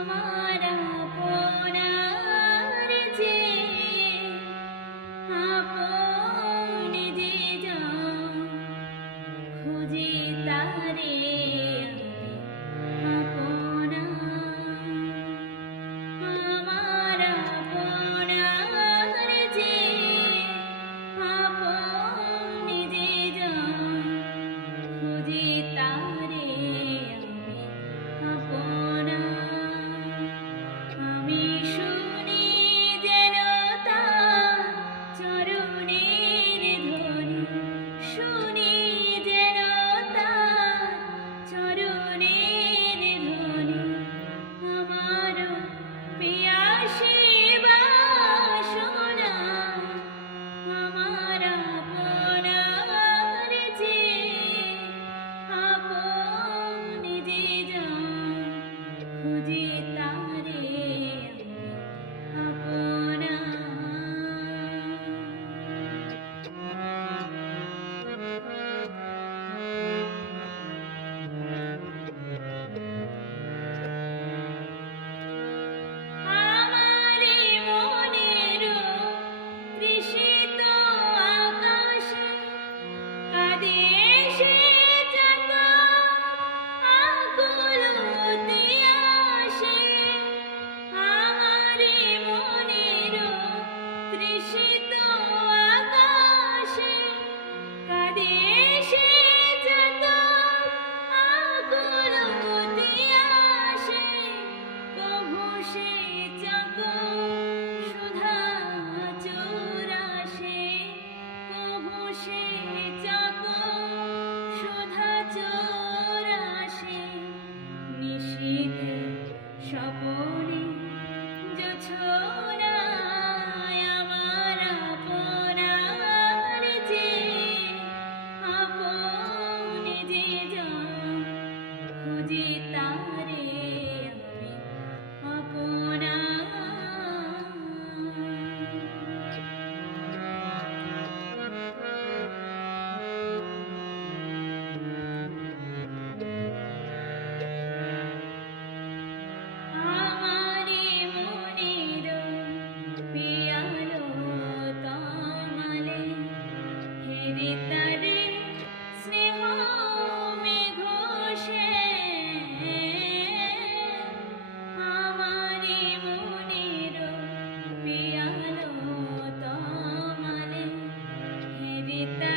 আমার trouble. কবিতা